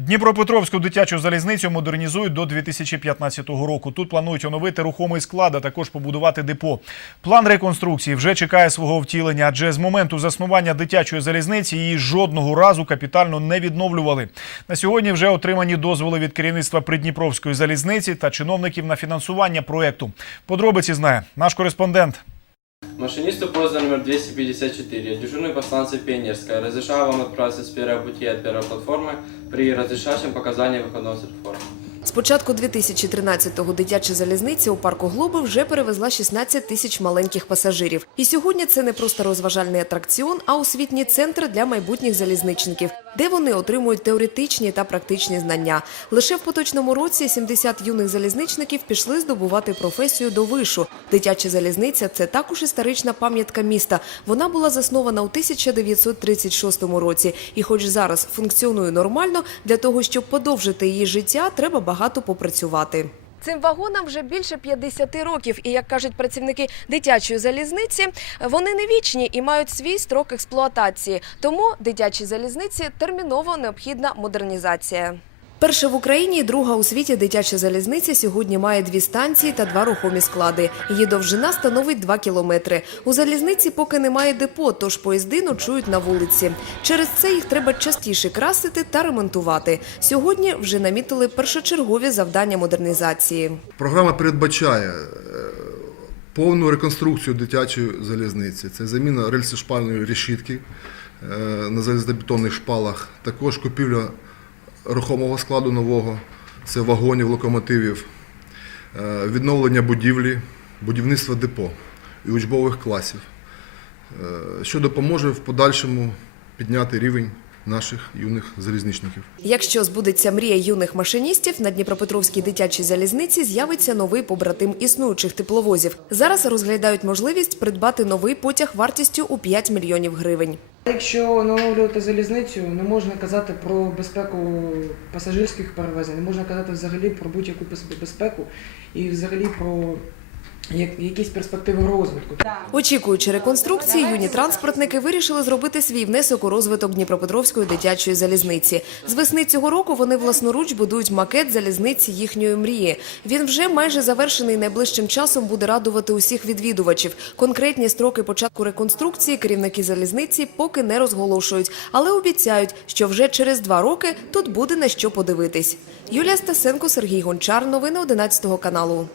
Дніпропетровську дитячу залізницю модернізують до 2015 року. Тут планують оновити рухомий склад, а також побудувати депо. План реконструкції вже чекає свого втілення, адже з моменту заснування дитячої залізниці її жодного разу капітально не відновлювали. На сьогодні вже отримані дозволи від керівництва Придніпровської залізниці та чиновників на фінансування проекту. Подробиці знає наш кореспондент. Машинисту поезда номер 254, дежурный по станции Пионерская, разрешаю вам отправиться с первого пути от первой платформы при разрешающем показании выходного с реформы. З початку 2013-го дитяча залізниця у парку Глоби вже перевезла 16 тисяч маленьких пасажирів. І сьогодні це не просто розважальний атракціон, а освітній центр для майбутніх залізничників, де вони отримують теоретичні та практичні знання. Лише в поточному році 70 юних залізничників пішли здобувати професію до вишу. Дитяча залізниця це також історична пам'ятка міста. Вона була заснована у 1936 році, і, хоч зараз функціонує нормально, для того, щоб подовжити її життя, треба багато попрацювати. Цим вагонам вже більше 50 років, і як кажуть працівники дитячої залізниці, вони не вічні і мають свій строк експлуатації. Тому дитячій залізниці терміново необхідна модернізація. Перша в Україні друга у світі дитяча залізниця сьогодні має дві станції та два рухомі склади. Її довжина становить 2 кілометри. У залізниці поки немає депо, тож поїзди ночують на вулиці. Через це їх треба частіше красити та ремонтувати. Сьогодні вже намітили першочергові завдання модернізації. Програма передбачає е, повну реконструкцію дитячої залізниці. Це заміна рельсошпальної решітки е, на залізобетонних шпалах, також купівля рухомого складу нового, це вагонів, локомотивів, е, відновлення будівлі, будівництво депо і учбових класів, е, що допоможе в подальшому підняти рівень наших юних залізничників. Якщо збудеться мрія юних машиністів, на Дніпропетровській дитячій залізниці з'явиться новий побратим існуючих тепловозів. Зараз розглядають можливість придбати новий потяг вартістю у 5 мільйонів гривень. Якщо оновлювати залізницю, не можна казати про безпеку пасажирських перевезень, не можна казати взагалі про будь-яку безпеку і взагалі про якісь перспективи розвитку. Очікуючи реконструкції, юні транспортники вирішили зробити свій внесок у розвиток Дніпропетровської дитячої залізниці. З весни цього року вони власноруч будують макет залізниці їхньої мрії. Він вже майже завершений. Найближчим часом буде радувати усіх відвідувачів. Конкретні строки початку реконструкції керівники залізниці поки не розголошують, але обіцяють, що вже через два роки тут буде на що подивитись. Юлія Стасенко, Сергій Гончар. Новини 11 каналу.